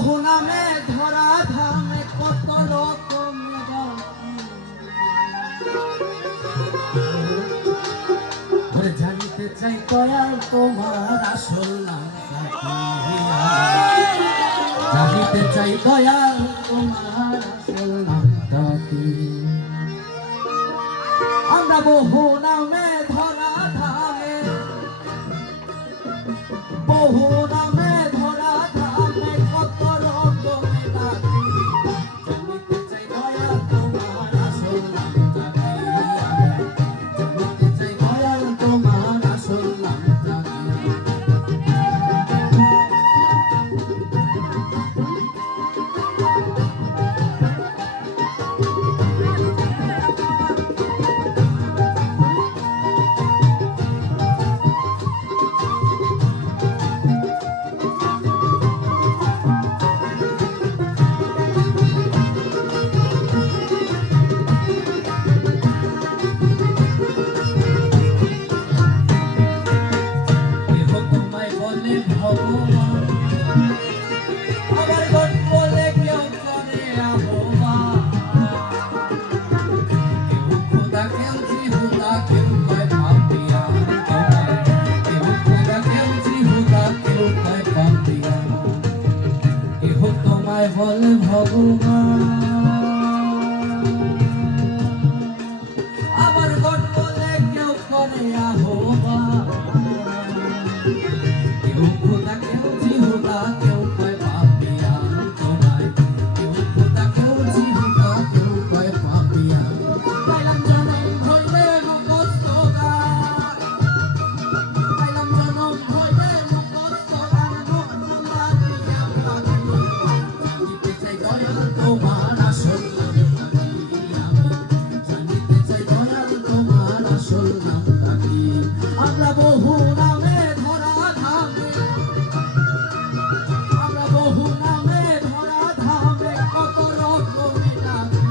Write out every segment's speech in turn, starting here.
বহু নামে ধরা ধামে কত রকম জানিতে চাই দয়াল তোমার আসল নামটা কি, জানিতে চাই দয়াল তোমার আসল নামটা কি। আমরা বহু নামে ধরা ধামে, বহু নামে ধরা ধামে কত রকমে ডাকি, জানিতে চাই দয়াল তোমার আসল নামটা কি, জানিতে চাই দয়াল তোমার আসল নামটা কি। আবার গট বলে কেউ করে আহ্বান, কেউ খোদা কেউ জিহুদা কেউ কয় পাপিয়া, কেউ খোদা কেউ জিহুদা কেউ কয় পাপিয়া, কেহ তোমায় বলে ভগবান। আবার গট বলে কেউ করে আহ্বান, কেউ খোদা কেউ জিহুদা কেউ কয় পাপিয়া, তোমায় কেউ খোদা কেউ জিহুদা কেউ কয় পাপিয়া। পাইলাম জনম হইলে মুখস্থ গান, পাইলাম জনম হইলে মুখস্থ গান, মুখ বাংলা দিয়া পাখি, জানিতে চাই দয়াল তোমার আসল নামটা কি, জানিতে চাই দয়াল তোমার আসল নামটা কি। আমরা বহু নামে ধরা ধামে, আমরা বহু নামে ধরা ধামে কত রকমে ডাকি,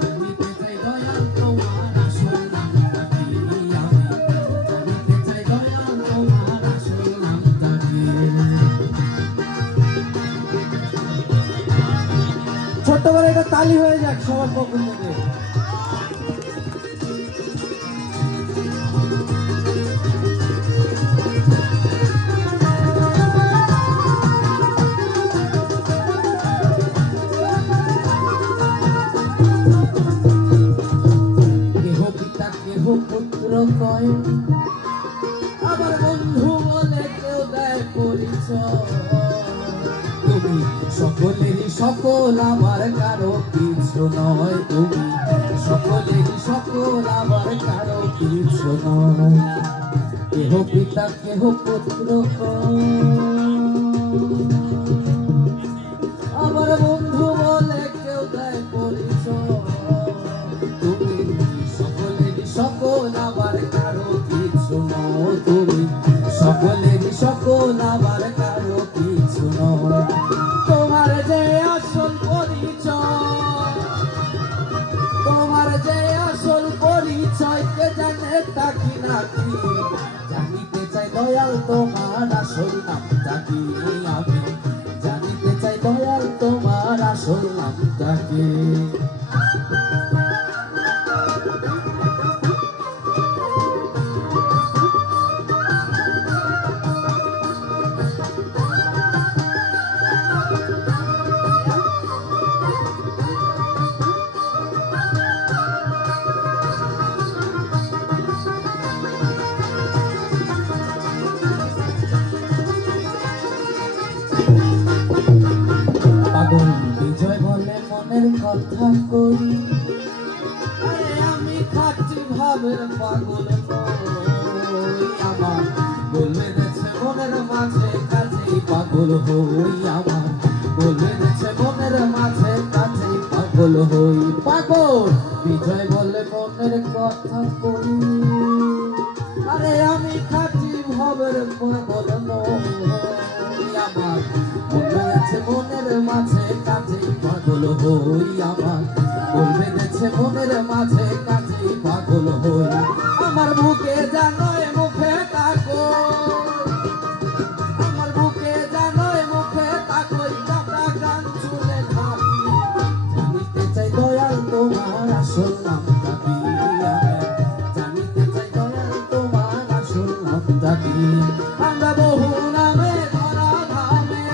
জানিতে চাই দয়াল তোমার আসল নামটা কি, জানিতে চাই দয়াল তোমার আসল নামটা কি। ছোট্ট করে একটা তালি হয়ে যাক সবার পক্ষ থেকে। কেহ পিতা কেহ পুত্র কয়, আবার বন্ধু বলে কেউ দেয় পরিচয়, তুমি সকলেরই সকল আমার কারো কিছু নয়, তুমি সকলেরই সকল আমার কারো কিছু নয়। কেহ পিতা কেহ পুত্র কয়, আবার বন্ধু বলে কেউ দেয় পরিচয়, তুমি সকলেরই সকল আমার কারো কিছু নয়, তুমি সকলেরই সকল আমার কারো কিছু নয়। তোমার যে আসল পরিচয়, তোমার যে আসল পরিচয় কে জানে তাকি নাকি, জানিতে চাই দয়াল তোমার আসল নামটা কি, আমি জানিতে চাই দয়াল তোমার আসল নামটা কি। পাগল বিজয় বলে মনের কথা কই, আরে আমি খাচ্ছি ভাবের পাগল নই, আমার বলবে দেছে মনের মাঝে কাছেই পাগল হই, আমার বলবে দেছে মনের মাঝে কাছেই পাগল হই। পাগল বিজয় বলে মনের কথা কই, আরে আমি খাচ্ছি ভাবের পাগল নই, আমার বলবে দেছে মনের মাঝে কাছেই পাগল হই, আমার বলবে দেছে মনের মাঝে কাছেই পাগল হই। আমার বুকে জানোয় মুখে তাকো, আমার বুকে জানোয় মুখে তাকই, আসল নামটা কি? আমি জানিতে চাই দয়াল তোমার আসল নামটা কি? আমরা বহু নামে ধরা ধামে,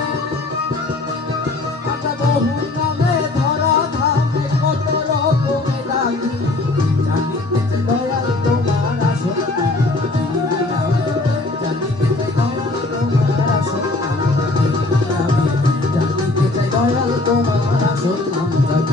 আমরা বহু নামে ধরা ধামে কত রকমে ডাকি। জানিতে চাই দয়াল তোমার আসল নামটা কি? আমি জানিতে চাই দয়াল তোমার আসল নামটা কি? আমি জানিতে চাই দয়াল তোমার আসল নামটা কি?